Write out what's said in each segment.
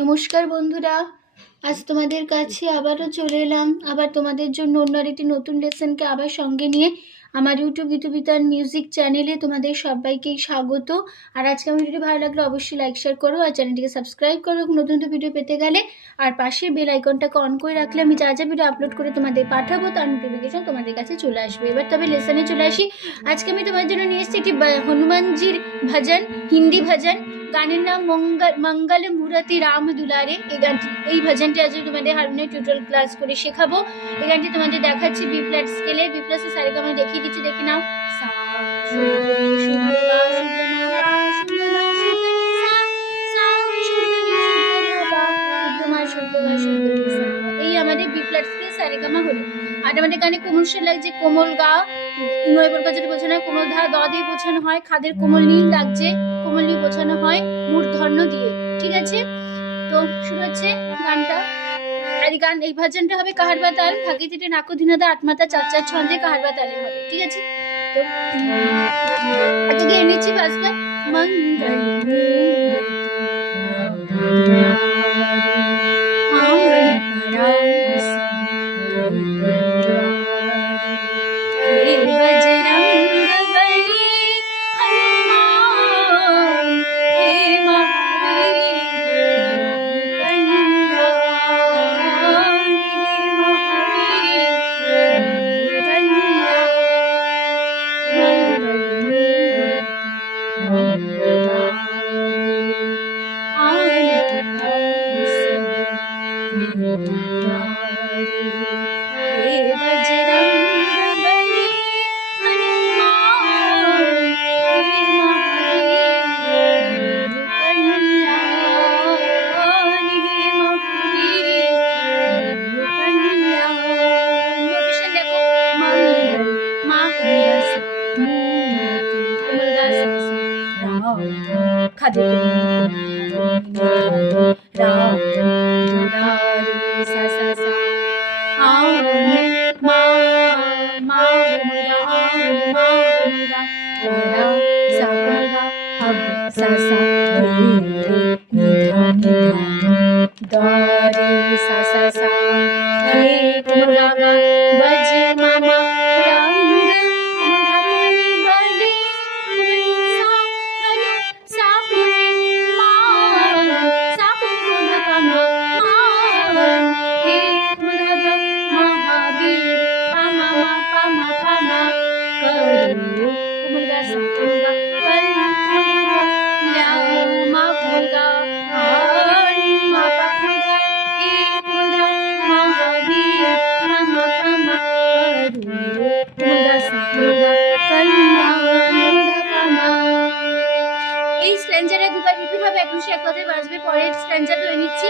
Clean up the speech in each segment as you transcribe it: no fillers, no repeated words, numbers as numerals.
নমস্কার বন্ধুরা, আজ তোমাদের কাছে আবারও চলে এলাম। আবার তোমাদের জন্য অন্য আরেকটি নতুন লেসনকে আবার সঙ্গে নিয়ে আমার ইউটিউব গীতবিতান মিউজিক চ্যানেলে তোমাদের সবাইকে স্বাগত। আর আজকে আমার ভিডিও ভালো লাগলে অবশ্যই লাইক শেয়ার করো আর চ্যানেলটিকে সাবস্ক্রাইব করো নতুন নতুন ভিডিও পেতে গেলে। আর পাশের বেল আইকনটাকে অন করে রাখলে আমি যা যা ভিডিও আপলোড করে তোমাদের পাঠাবো তার নোটিফিকেশন তোমাদের কাছে চলে আসবে। এবার তবে লেসনে চলে আসি। আজকে আমি তোমাদের জন্য নিয়ে এসেছি একটি হনুমানজির ভজন, হিন্দি ভজন। গানের নাম মঙ্গল মূরতি রাম দুলারে। এই ভজনটি আজ তোমাদের হারমোনিয়াম টিউটোরিয়াল ক্লাস করে শেখাবো। এই গানটি তোমাদের দেখাচ্ছি বি ফ্ল্যাট স্কেলে। বি প্লাস এর সারিগা আমি দেখিয়ে দিচ্ছি, দেখে নাও। এই আমাদের বি ফ্ল্যাট স্কেল সারেগামা হলো। আর আমাদের গানে কোমল স্বর লাগছে কোমল গা, নয় বর্গ যদি বোঝানো হয় কোমল ধা দ দিয়ে বোঝানো হয়, খাদের কোমল নীল লাগছে কোমল নীল বোঝানো হয় মূর্ধন্য দিয়ে। ঠিক আছে, তো শুরু হচ্ছে গানটা। আর এই ভজনটা হবে কাহারবা তাল, থাকে তিটে নাকধিনাদা আটমাতা চার চার ছন্দে কাহারবা তালে হবে। ঠিক আছে, তো আগে গিয়ে নিচ্ছি বাজবে মঙ্গল পরের স্ট্যান্জা ধরে নিচ্ছি।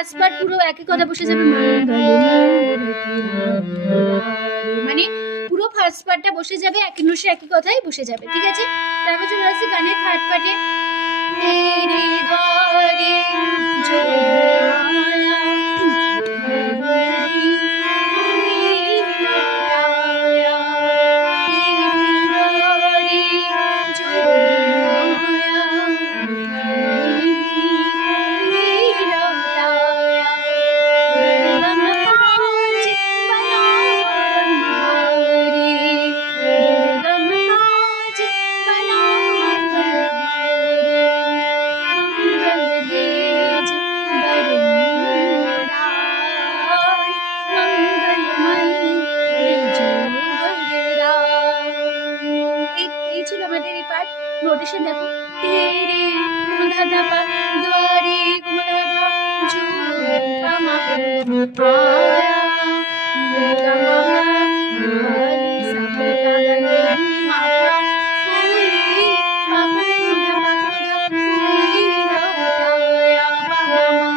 ফার্স্ট পার্ট পুরো একই কথা বসে যাবে, মানে পুরো ফার্স্ট পার্টটা বসে যাবে একই নুসে একই কথাই বসে যাবে, ঠিক আছে। তারপর চলে আসছি গানের থার্ড পার্টে। এই ছিল আমাদের এই পার্ট। নোটেশন দেখো, তেরে ধাধা পা দ্বারে ধাধা জু পা মা আয়া গামা গালি সা গা গা নি মা পা কুলি মা পা ধাধা পা ধাধা কুলি রা আয়া পা মা।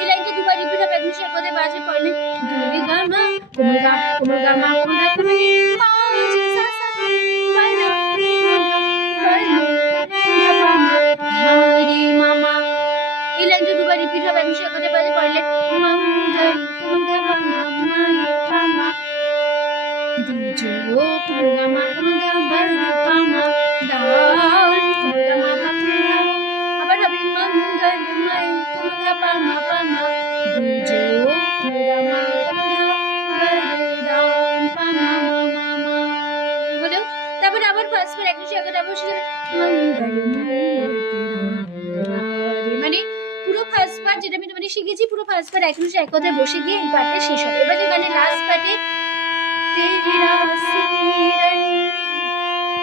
এই লাইনটা দুবার রিপিট হবে, একদম সে পদে বাজে পড়লে দুরে গামা কোমল গা কোমল গামা কোমল গা কোমল নি পা সা সা পা না হরি মামা। এই লাইনটা দুবার রিপিট হবে, একদম সে পদে বাজে পড়লে মঙ্গল কোমল গা মামা পামা দুজো কোমল গামা কোমল গা বারে পামা দান কোমল গামা কোমল গা। আবার হবে মঙ্গল মাই কোমল গা পামা পামা দুজো কোমল গামা কোমল গা বারে দান পামা মামা। হলো। তারপরে আবার ফার্স্ট বার একদম সে বসে যাবে মঙ্গল মানে পুরো ফার্স্ট পার্ট যেটা আমি তোমাদের শিখেছি পুরো ফার্স্ট পার্ট এক এক কথায় বসে দিয়ে এই পার্টটা শেষ হবে। এবার যে গানের লাস্ট পার্টে তেরা সুমিরন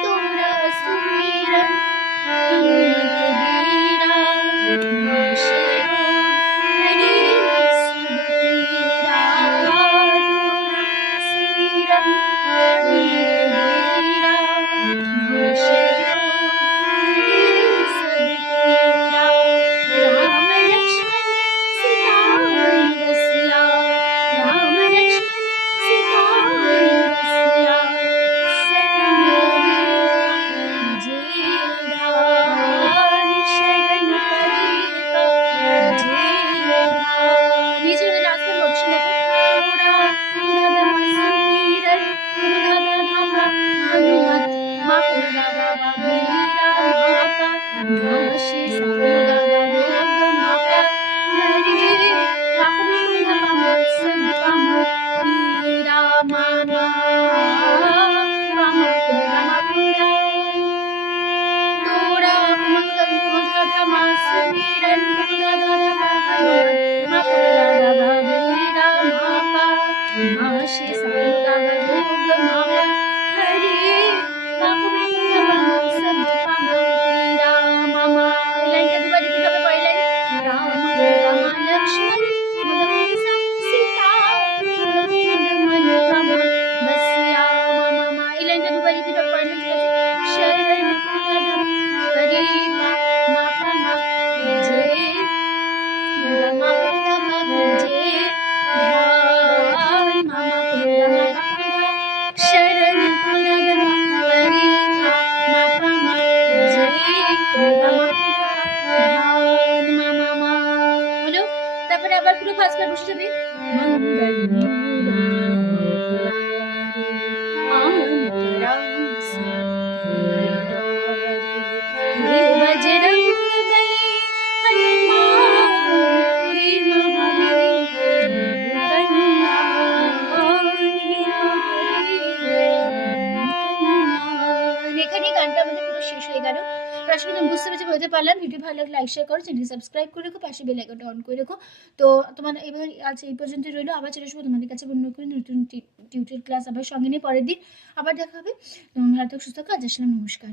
তোরা সুমিরন হনুমত বীরা নাশেরো হরি সুবীরা তোরা সুমিরन हनुमत बीरा नाशेरो हरि सुबीरा राम लक्ष्मण सीता बसिया राम लक्ष्मण सीता बसिया शरण परी का जीवधान। नीचे वाले लास्ट में ऑप्शन देखो थोड़ा दादा सुमीरन दादा धामा हनुमत मा दादा वीरा मापा नाशे सागा गोग मापा हरि राम मामा सब पामा वीरा मामा मामा मामा तोरा कुमंगल कुमंधा मा सुमीरन कुमंधा हनुमत मा दादा वीरा मापा नाशे सागा गोग मापा हरि राम मामा सब पामा वीरा मामा। लाइन के दोबारा रिपीट होगा पहली लाइन राम राम लक्ष्मण मदन सीता मन पामा बसिया मामा। ये लाइन के दोबारा रिपीट होगा पहली लाइन शरण कुमंधा हरि मा पामा जय मा पामा जय ध्यान मामा कुमंधा शरण कुमंधा हरि मा पामा जय ध्यान मामा। হলো। তারপরে আবার পুরো ফার্স্ট পার্ট বসে যাবে মঙ্গল এখানে গানটা আমাদের পুরো শেষ হয়ে গেল। আশা করি বুঝতে পেরেছি, বলতে পারলাম। ভিডিও ভালো লাগলে লাইক শেয়ার করো, চ্যানেল সাবস্ক্রাইব করে রেখো, পাশে বেল আইকনটা অন করে রেখো। তো তোমার এবার আজ এই পর্যন্ত রইলো। আবার চলে আসবো তোমাদের কাছে অন্য কোনো নতুন টিউটোরিয়াল ক্লাস আবার সঙ্গে নিয়ে পরের দিন আবার দেখা হবে। ভালো থাকো, সুস্থ থাকো। আজ আসলাম, নমস্কার।